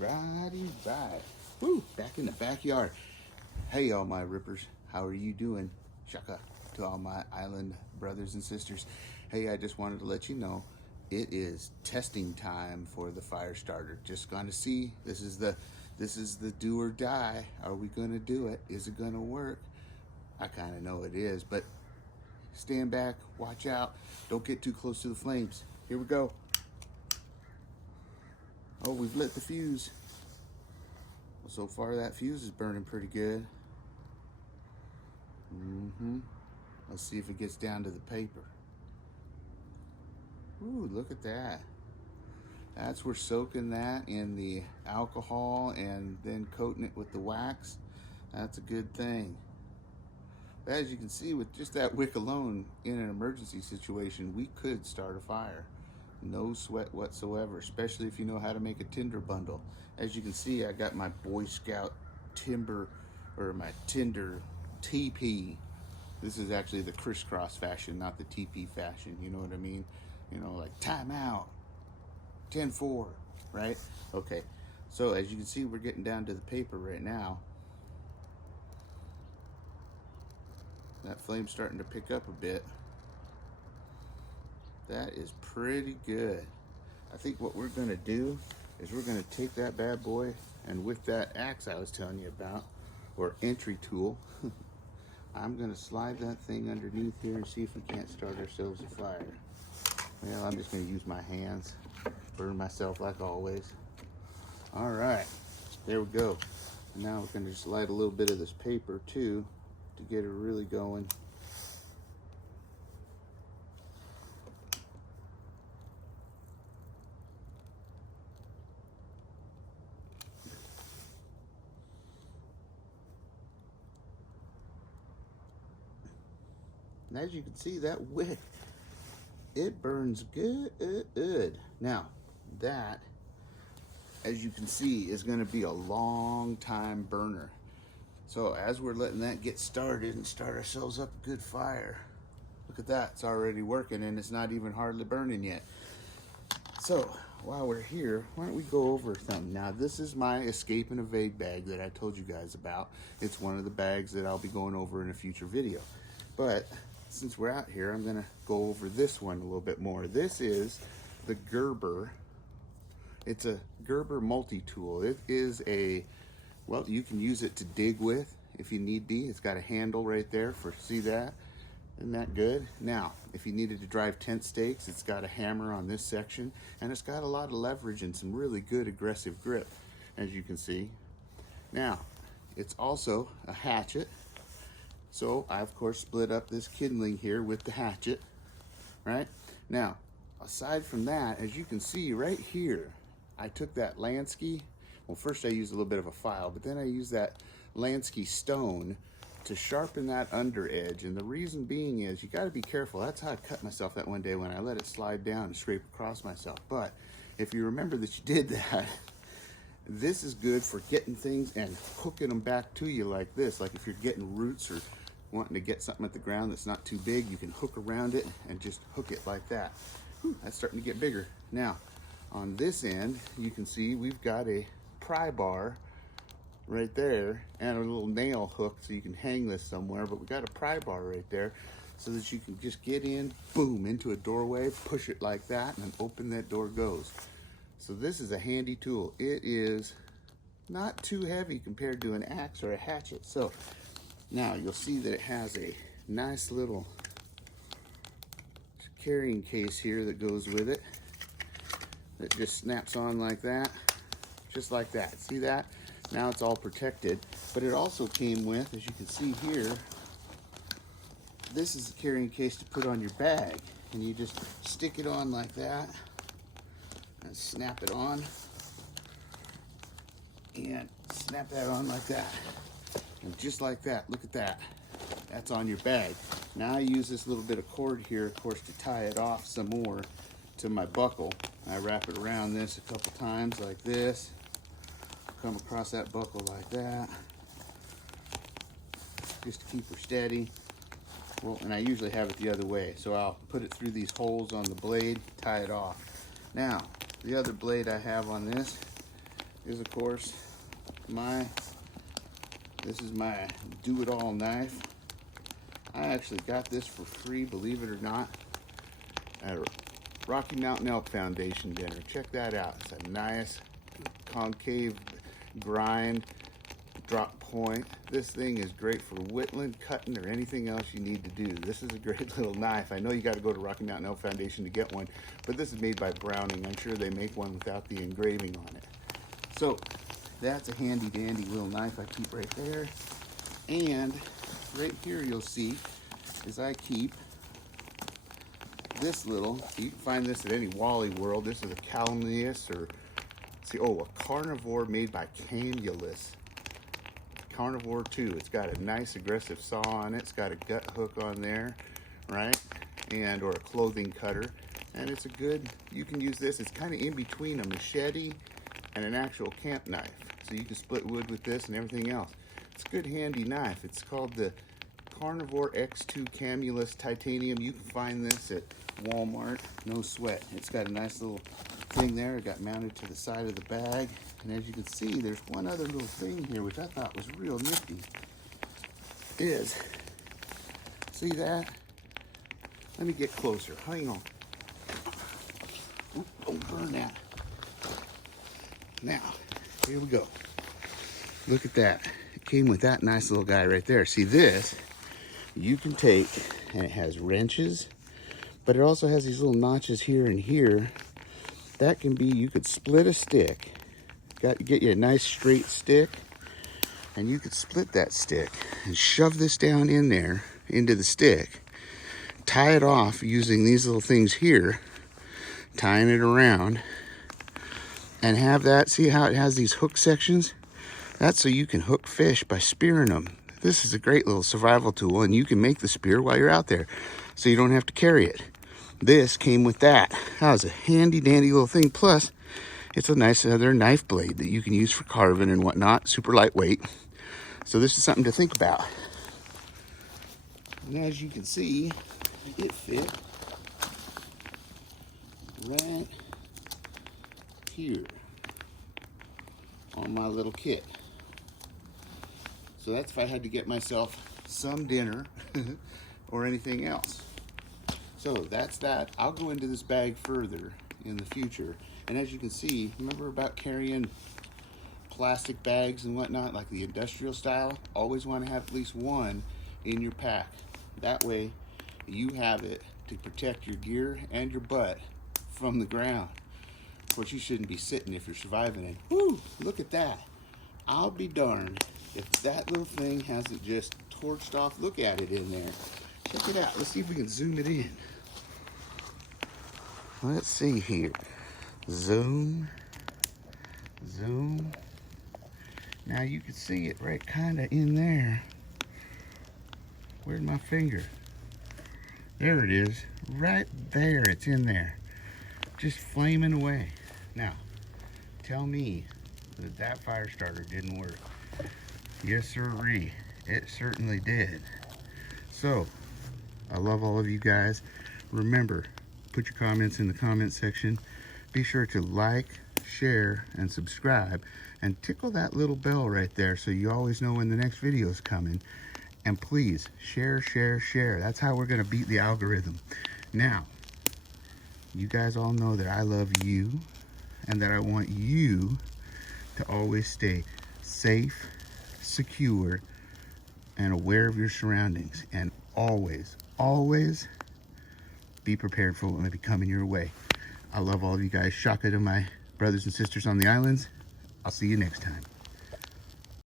right. Woo, back in the backyard. Hey, all my rippers. How are you doing? Shaka to all my island brothers and sisters. Hey, I just wanted to let you know it is testing time for the fire starter. Just gonna see. This is the do or die. Are we gonna do it? Is it gonna work? I kind of know it is, but stand back, watch out. Don't get too close to the flames. Here we go. Oh, we've lit the fuse. Well, so far that fuse is burning pretty good. Let's see if it gets down to the paper. Ooh, look at that. That's we're soaking that in the alcohol and then coating it with the wax. That's a good thing. But as you can see, with just that wick alone, in an emergency situation, we could start a fire. No sweat whatsoever, especially if you know how to make a tinder bundle. As you can see, I got my Boy Scout timber, or my tinder TP. This is actually the crisscross fashion, not the TP fashion. You know what I mean? You know, like time out, 10-4, right? Okay, so as you can see, we're getting down to the paper right now. That flame's starting to pick up a bit. That is pretty good. I think what we're gonna do is we're gonna take that bad boy, and with that axe I was telling you about, or entry tool, I'm gonna slide that thing underneath here and see if we can't start ourselves a fire. Well, I'm just gonna use my hands, burn myself like always. All right, there we go. And now we're gonna just slide a little bit of this paper too to get it really going. And as you can see, that wick, it burns good. Now, that, as you can see, is gonna be a long time burner. So as we're letting that get started and start ourselves up a good fire, look at that, it's already working and it's not even hardly burning yet. So while we're here, why don't we go over something. Now, this is my escape and evade bag that I told you guys about. It's one of the bags that I'll be going over in a future video. But since we're out here, I'm gonna go over this one a little bit more. This is the Gerber. It's a Gerber multi-tool. It is a, well, you can use it to dig with if you need be. It's got a handle right there for, see that? Isn't that good? Now, if you needed to drive tent stakes, it's got a hammer on this section, and it's got a lot of leverage and some really good aggressive grip, as you can see. Now, it's also a hatchet. So I, of course, split up this kindling here with the hatchet, right? Now, aside from that, as you can see right here, I took that Lansky. Well, first I used a little bit of a file, but then I used that Lansky stone to sharpen that under edge. And the reason being is you got to be careful. That's how I cut myself that one day when I let it slide down and scrape across myself. But if you remember that you did that, this is good for getting things and hooking them back to you like this. Like if you're getting roots or wanting to get something at the ground that's not too big, you can hook around it and just hook it like that. Whew, that's starting to get bigger. Now, on this end, you can see we've got a pry bar right there and a little nail hook so you can hang this somewhere, but we got a pry bar right there so that you can just get in, boom, into a doorway, push it like that, and then open that door goes. So this is a handy tool. It is not too heavy compared to an axe or a hatchet. So now you'll see that it has a nice little carrying case here that goes with it. That just snaps on like that, just like that. See that? Now it's all protected. But it also came with, as you can see here, this is a carrying case to put on your bag. And you just stick it on like that and snap it on. And snap that on like that. And just like that, look at that. That's on your bag. Now I use this little bit of cord here, of course, to tie it off some more to my buckle. I wrap it around this a couple times like this. Come across that buckle like that. Just to keep her steady. Well, and I usually have it the other way. So I'll put it through these holes on the blade, tie it off. Now, the other blade I have on this is, of course, this is my do-it-all knife. I actually got this for free, believe it or not, at a Rocky Mountain Elk Foundation dinner. Check that out. It's a nice concave grind drop point. This thing is great for whittling, cutting, or anything else you need to do. This is a great little knife. I know you got to go to Rocky Mountain Elk Foundation to get one, but this is made by Browning. I'm sure they make one without the engraving on it. So that's a handy dandy little knife I keep right there. And right here you'll see is I keep this little, you can find this at any Wally World. This is a Calumnius, or see, a Carnivore made by Camulus. Carnivore 2. It's got a nice aggressive saw on it. It's got a gut hook on there, right? And or a clothing cutter. And it's a good, you can use this. It's kind of in between a machete and an actual camp knife. So you can split wood with this and everything else. It's a good handy knife. It's called the Carnivore X2 Camulus Titanium. You can find this at Walmart, no sweat. It's got a nice little thing there. It got mounted to the side of the bag. And as you can see, there's one other little thing here, which I thought was real nifty. See that? Let me get closer. Hang on. Oop, don't burn that. Now, here we go. Look at that. It came with that nice little guy right there. See this? You can take, and it has wrenches, but it also has these little notches here and here. That can be, you could split a stick. Get you a nice straight stick, and you could split that stick and shove this down in there into the stick. Tie it off using these little things here, tying it around, and have that, see how it has these hook sections? That's so you can hook fish by spearing them. This is a great little survival tool, and you can make the spear while you're out there, so you don't have to carry it. This came with that. That was a handy dandy little thing. Plus, it's a nice other knife blade that you can use for carving and whatnot. Super lightweight. So this is something to think about. And as you can see, it fit right here on my little kit. So that's if I had to get myself some dinner or anything else. So that's that. I'll go into this bag further in the future. And as you can see, remember about carrying plastic bags and whatnot, like the industrial style? Always want to have at least one in your pack. That way you have it to protect your gear and your butt from the ground. Of course, you shouldn't be sitting if you're surviving it. Whoo, look at that. I'll be darned if that little thing hasn't just torched off. Look at it in there. Check it out. Let's see if we can zoom it in. Let's see here. Zoom. Zoom. Now you can see it right kind of in there. Where's my finger? There it is. Right there. It's in there. Just flaming away. Now, tell me that fire starter didn't work. Yes, sirree. It certainly did. So, I love all of you guys. Remember, put your comments in the comment section. Be sure to like, share, and subscribe. And tickle that little bell right there so you always know when the next video is coming. And please, share, share, share. That's how we're going to beat the algorithm. Now, you guys all know that I love you and that I want you to always stay safe, secure, and aware of your surroundings. And always, always be prepared for what may be coming your way. I love all of you guys. Shaka to my brothers and sisters on the islands. I'll see you next time.